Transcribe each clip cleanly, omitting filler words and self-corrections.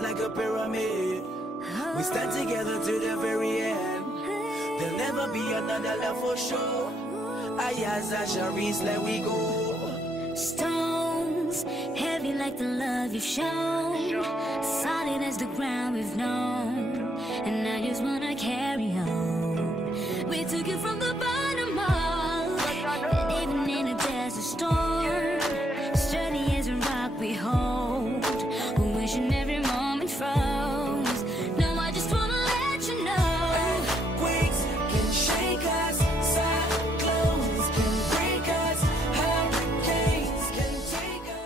like a pyramid. We stand together to the very end. There'll never be another love for sure. Iyaz and Charice, let we go. Stones, heavy like the love you've shown, solid as the ground we've known, and I just wanna carry on. We took it from the bottom up, and even in a desert storm, sturdy as a rock we hold, wishing every moment froze. No, I just wanna let you know, Quakes can shake us, cyclones can break us, hurricanes can take us.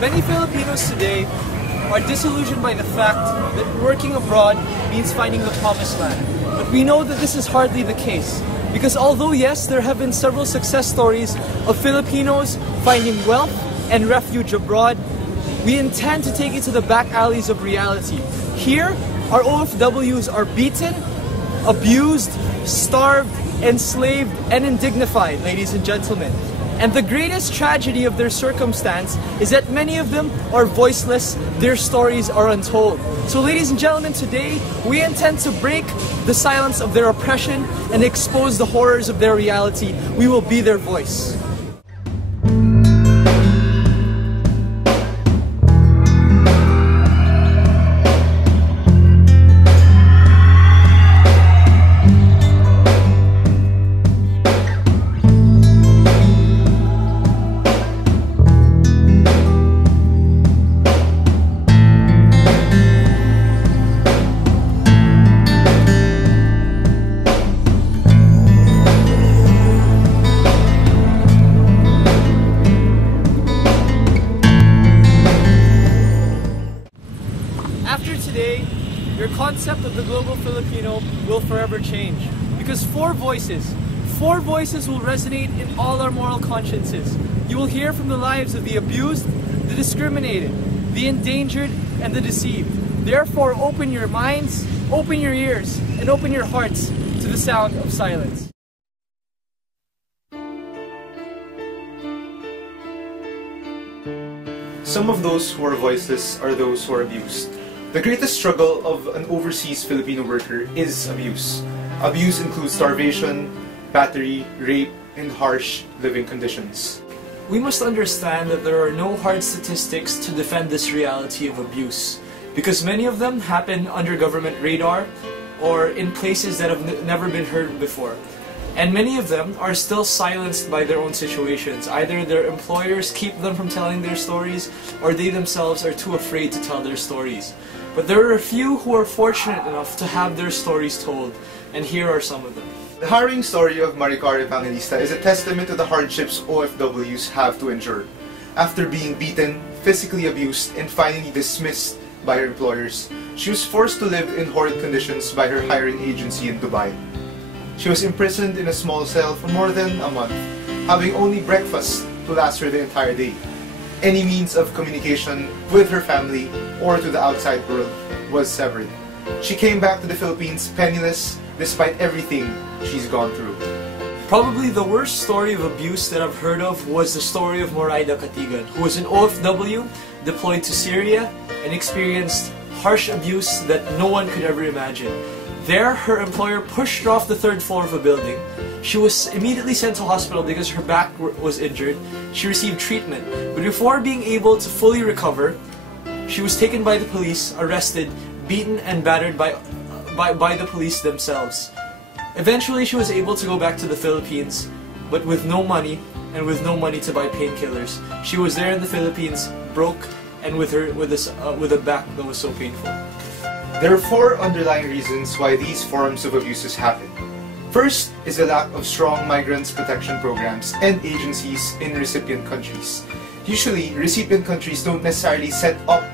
Many Filipinos today are disillusioned by the fact that working abroad means finding the promised land. But we know that this is hardly the case, because although yes, there have been several success stories of Filipinos finding wealth and refuge abroad, we intend to take it to the back alleys of reality. Here, our OFWs are beaten, abused, starved, enslaved, and indignified, ladies and gentlemen. And the greatest tragedy of their circumstance is that many of them are voiceless, their stories are untold. So ladies and gentlemen, today we intend to break the silence of their oppression and expose the horrors of their reality. We will be their voice. After today, your concept of the global Filipino will forever change. Because four voices will resonate in all our moral consciences. You will hear from the lives of the abused, the discriminated, the endangered, and the deceived. Therefore, open your minds, open your ears, and open your hearts to the sound of silence. Some of those who are voiceless are those who are abused. The greatest struggle of an overseas Filipino worker is abuse. Abuse includes starvation, battery, rape, and harsh living conditions. We must understand that there are no hard statistics to defend this reality of abuse, because many of them happen under government radar or in places that have never been heard before. And many of them are still silenced by their own situations. Either their employers keep them from telling their stories, or they themselves are too afraid to tell their stories. But there are a few who are fortunate enough to have their stories told, and here are some of them. The harrowing story of Maricar Evangelista is a testament to the hardships OFWs have to endure. After being beaten, physically abused, and finally dismissed by her employers, she was forced to live in horrid conditions by her hiring agency in Dubai. She was imprisoned in a small cell for more than a month, having only breakfast to last her the entire day. Any means of communication with her family or to the outside world was severed. She came back to the Philippines penniless despite everything she's gone through. Probably the worst story of abuse that I've heard of was the story of Moraida Katigan, who was an OFW deployed to Syria and experienced harsh abuse that no one could ever imagine. There, her employer pushed her off the third floor of a building. She was immediately sent to hospital because her back was injured. She received treatment, but before being able to fully recover, she was taken by the police, arrested, beaten, and battered by the police themselves. Eventually, she was able to go back to the Philippines, but with no money, and with no money to buy painkillers. She was there in the Philippines, broke, and with a back that was so painful. There are four underlying reasons why these forms of abuses happen. First is the lack of strong migrants protection programs and agencies in recipient countries. Usually, recipient countries don't necessarily set up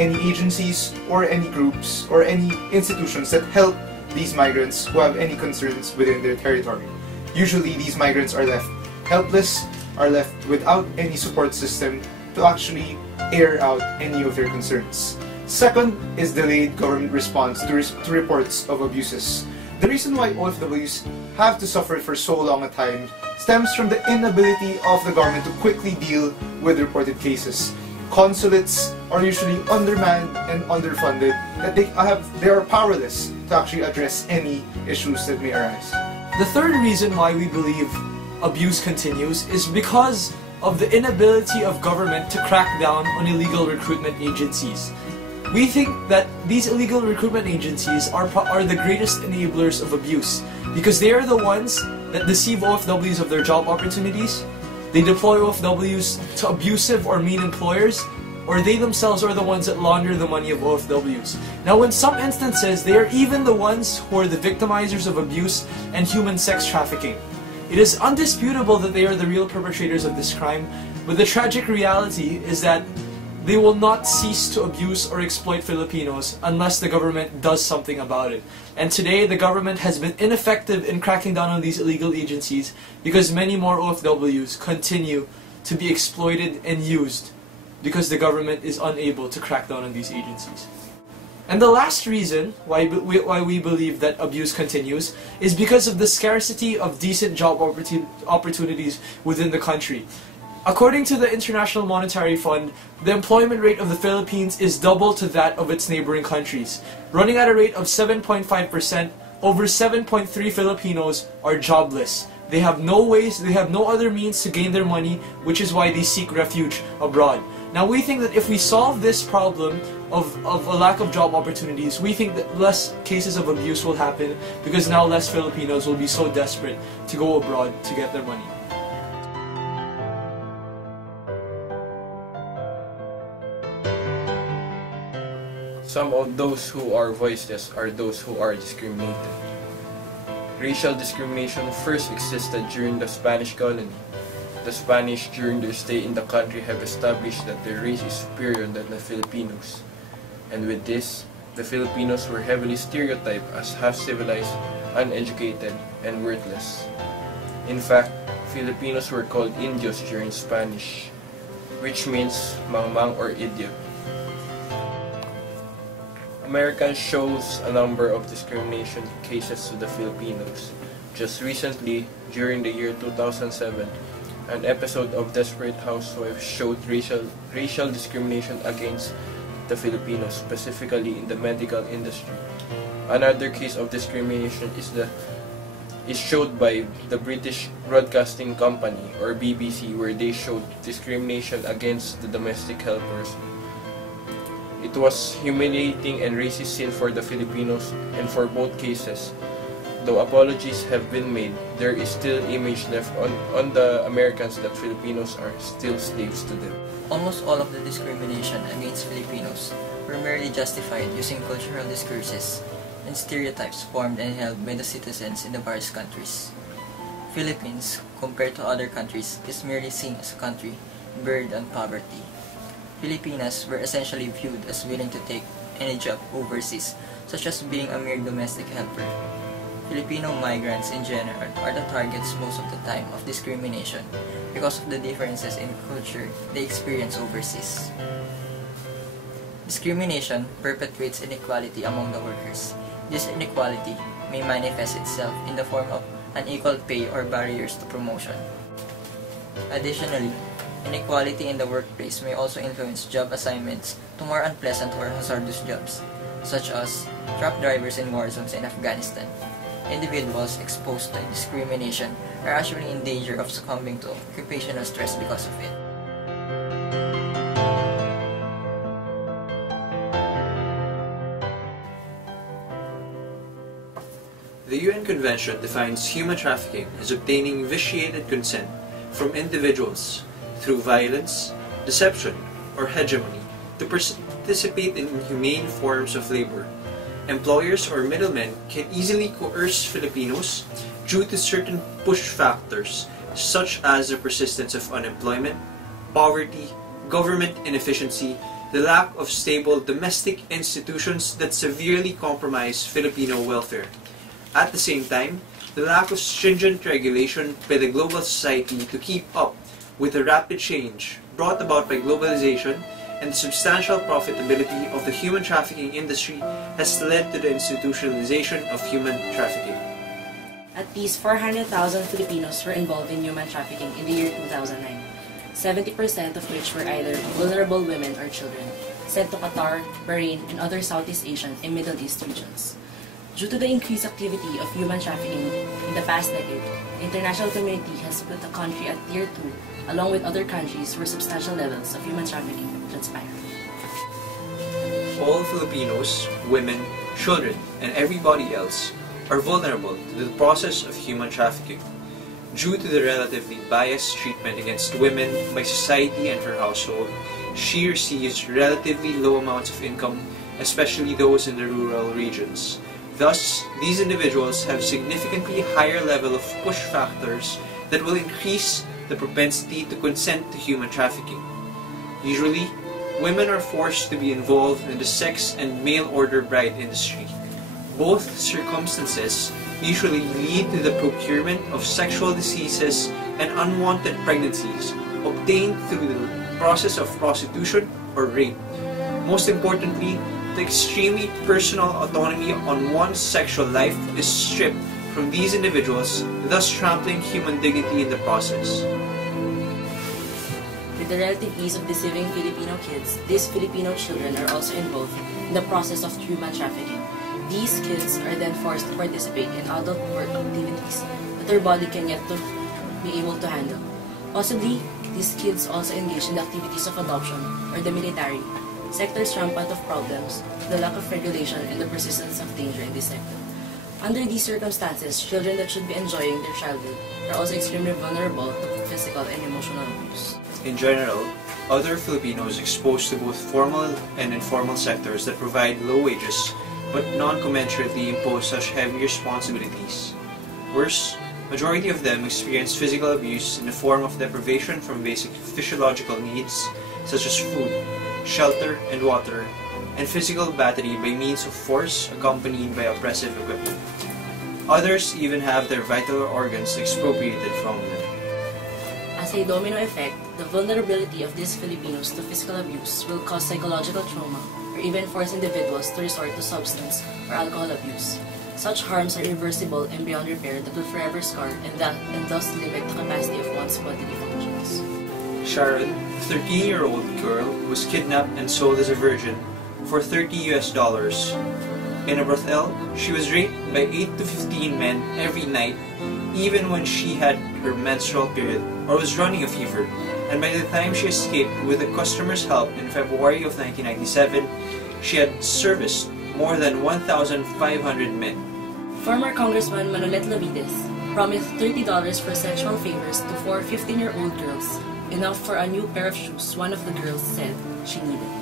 any agencies or any groups or any institutions that help these migrants who have any concerns within their territory. Usually these migrants are left helpless, are left without any support system to actually air out any of their concerns. Second is delayed government response to reports of abuses. The reason why OFWs have to suffer for so long a time stems from the inability of the government to quickly deal with reported cases. Consulates are usually undermanned and underfunded, that they are powerless to actually address any issues that may arise. The third reason why we believe abuse continues is because of the inability of government to crack down on illegal recruitment agencies. We think that these illegal recruitment agencies are the greatest enablers of abuse because they are the ones that deceive OFWs of their job opportunities, they deploy OFWs to abusive or mean employers, or they themselves are the ones that launder the money of OFWs. Now in some instances, they are even the ones who are the victimizers of abuse and human sex trafficking. It is undisputable that they are the real perpetrators of this crime, but the tragic reality is that they will not cease to abuse or exploit Filipinos unless the government does something about it. And today, the government has been ineffective in cracking down on these illegal agencies because many more OFWs continue to be exploited and used because the government is unable to crack down on these agencies. And the last reason why we believe that abuse continues is because of the scarcity of decent job opportunities within the country. According to the International Monetary Fund, the employment rate of the Philippines is double to that of its neighboring countries. Running at a rate of 7.5%, over 7.3 Filipinos are jobless. They have no other means to gain their money, which is why they seek refuge abroad. Now we think that if we solve this problem of a lack of job opportunities, we think that less cases of abuse will happen because now less Filipinos will be so desperate to go abroad to get their money. Some of those who are voiceless are those who are discriminated. Racial discrimination first existed during the Spanish colony. The Spanish, during their stay in the country, have established that their race is superior than the Filipinos. And with this, the Filipinos were heavily stereotyped as half-civilized, uneducated, and worthless. In fact, Filipinos were called Indios during Spanish, which means mangmang or idiot. America shows a number of discrimination cases to the Filipinos. Just recently, during the year 2007, an episode of Desperate Housewives showed racial discrimination against the Filipinos, specifically in the medical industry. Another case of discrimination is showed by the British Broadcasting Company, or BBC, where they showed discrimination against the domestic helpers. It was humiliating and racist sin for the Filipinos, and for both cases, though apologies have been made, there is still image left on the Americans that Filipinos are still slaves to them. Almost all of the discrimination against Filipinos were merely justified using cultural discourses and stereotypes formed and held by the citizens in the various countries. Philippines, compared to other countries, is merely seen as a country buried in poverty. Filipinas were essentially viewed as willing to take any job overseas, such as being a mere domestic helper. Filipino migrants in general are the targets most of the time of discrimination because of the differences in culture they experience overseas. Discrimination perpetuates inequality among the workers. This inequality may manifest itself in the form of unequal pay or barriers to promotion. Additionally, inequality in the workplace may also influence job assignments to more unpleasant or hazardous jobs, such as truck drivers in war zones in Afghanistan. Individuals exposed to discrimination are actually in danger of succumbing to occupational stress because of it. The UN Convention defines human trafficking as obtaining vitiated consent from individuals through violence, deception, or hegemony to participate in inhumane forms of labor. Employers or middlemen can easily coerce Filipinos due to certain push factors such as the persistence of unemployment, poverty, government inefficiency, the lack of stable domestic institutions that severely compromise Filipino welfare. At the same time, the lack of stringent regulation by the global society to keep up with the rapid change brought about by globalization and the substantial profitability of the human trafficking industry has led to the institutionalization of human trafficking. At least 400,000 Filipinos were involved in human trafficking in the year 2009, 70% of which were either vulnerable women or children, sent to Qatar, Bahrain, and other Southeast Asian and Middle East regions. Due to the increased activity of human trafficking in the past decade, the international community has put the country at Tier 2, along with other countries where substantial levels of human trafficking transpire. All Filipinos, women, children, and everybody else are vulnerable to the process of human trafficking. Due to the relatively biased treatment against women by society and her household, she receives relatively low amounts of income, especially those in the rural regions. Thus, these individuals have significantly higher level of push factors that will increase the propensity to consent to human trafficking. Usually, women are forced to be involved in the sex and mail-order bride industry. Both circumstances usually lead to the procurement of sexual diseases and unwanted pregnancies obtained through the process of prostitution or rape. Most importantly, the extremely personal autonomy on one's sexual life is stripped from these individuals, thus trampling human dignity in the process. With the relative ease of deceiving Filipino kids, these Filipino children are also involved in the process of human trafficking. These kids are then forced to participate in adult work activities that their body can yet to be able to handle. Possibly, these kids also engage in the activities of adoption or the military, sectors rampant of problems, the lack of regulation, and the persistence of danger in this sector. Under these circumstances, children that should be enjoying their childhood are also extremely vulnerable to physical and emotional abuse. In general, other Filipinos exposed to both formal and informal sectors that provide low wages but non-commensurately impose such heavy responsibilities. Worse, majority of them experience physical abuse in the form of deprivation from basic physiological needs such as food, shelter, and water, and physical battery by means of force accompanied by oppressive equipment. Others even have their vital organs expropriated from them. As a domino effect, the vulnerability of these Filipinos to physical abuse will cause psychological trauma or even force individuals to resort to substance or alcohol abuse. Such harms are irreversible and beyond repair that will forever scar and thus limit the capacity of one's bodily functions. Sharon, a 13-year-old girl, was kidnapped and sold as a virgin for $30 US. In a brothel, she was raped by 8 to 15 men every night, even when she had her menstrual period or was running a fever, and by the time she escaped with a customer's help in February of 1997, she had serviced more than 1,500 men. Former Congressman Manolet Lavides promised $30 for sexual favors to 4 15-year-old girls, enough for a new pair of shoes one of the girls said she needed.